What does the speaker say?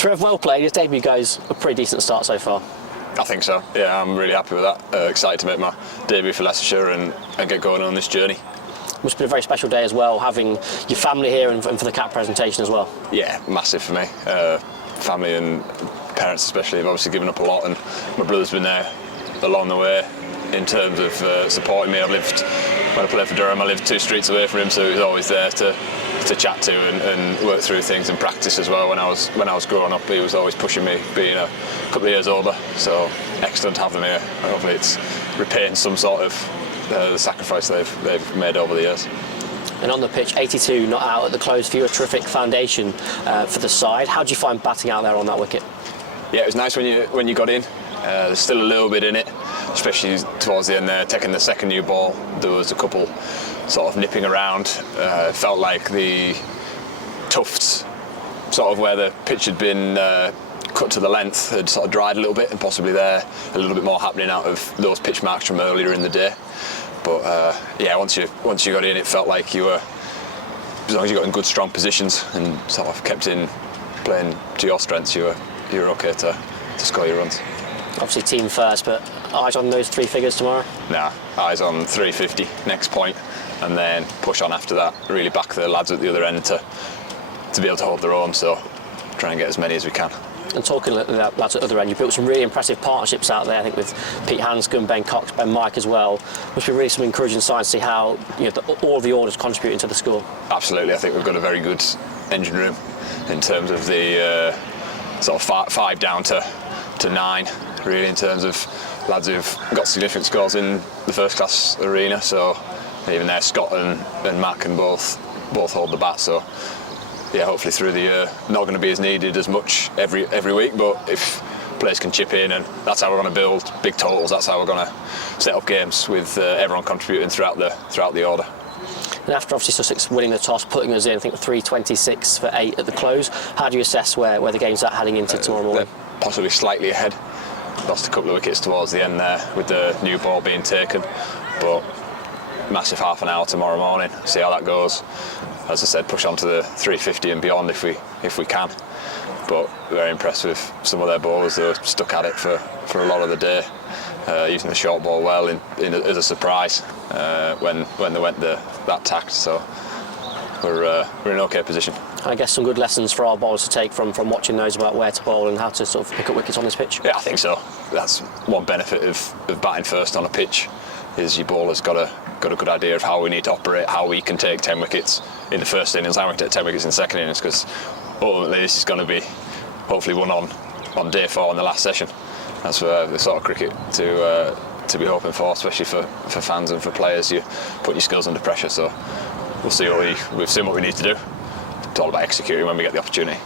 Trev, well played. His debut goes a pretty decent start so far. I think so. Yeah, I'm really happy with that. Excited to make my debut for Leicestershire and get going on this journey. Must have been a very special day as well, having your family here and for the cap presentation as well. Yeah, massive for me. Family and parents especially have obviously given up a lot, and my brother's been there along the way in terms of supporting me. When I played for Durham, I lived 2 streets away from him, so he was always there to chat to and work through things in practice as well. When I was growing up, he was always pushing me, being a couple of years older. So excellent to have them here. Hopefully it's repaying some sort of the sacrifice they've made over the years. And on the pitch, 82 not out at the close for you, a terrific foundation for the side. How do you find batting out there on that wicket? Yeah, it was nice when you got in. There's still a little bit in it, especially towards the end there, taking the second new ball. There was a couple sort of nipping around. It felt like the tufts, sort of where the pitch had been cut to the length, had sort of dried a little bit, and possibly there a little bit more happening out of those pitch marks from earlier in the day. But yeah, once you got in, it felt like you were, as long as you got in good strong positions and sort of kept in playing to your strengths, you were okay to score your runs. Obviously team first, but eyes on those 3 figures tomorrow? Nah, eyes on 350 next point, and then push on after that. Really back the lads at the other end to be able to hold their own, so try and get as many as we can. And talking about lads at the other end, you built some really impressive partnerships out there, I think with Pete Hanscom, Ben Cox, Ben Mike as well. Must be really some encouraging signs to see how all of the orders contributing to the score. Absolutely, I think we've got a very good engine room in terms of the sort of 5 down to 9, really, in terms of lads who've got significant scores in the first class arena. So even there, Scott and Mac can both hold the bat. So yeah, hopefully through the year, not going to be as needed as much every week, but if players can chip in, and that's how we're going to build big totals. That's how we're going to set up games with everyone contributing throughout the order. And after obviously Sussex winning the toss, putting us in, I think 326 for 8 at the close, how do you assess where the game's at heading into tomorrow morning? They're possibly slightly ahead. Lost a couple of wickets towards the end there with the new ball being taken, but massive half an hour tomorrow morning. See how that goes. As I said, push on to the 350 and beyond if we can. But very impressed with some of their bowlers who stuck at it for a lot of the day, using the short ball well as a surprise when they went that tact. So we're in an okay position. I guess some good lessons for our bowlers to take from watching those about where to bowl and how to sort of pick up wickets on this pitch. Yeah, I think so. That's one benefit of batting first on a pitch, is your bowler's got a good idea of how we need to operate, how we can take 10 wickets in the first innings, how we can take 10 wickets in the second innings, because ultimately this is going to be hopefully won on day 4 in the last session. That's the sort of cricket to be hoping for, especially for fans and for players. You put your skills under pressure, so we'll see we've seen what we need to do. It's all about executing when we get the opportunity.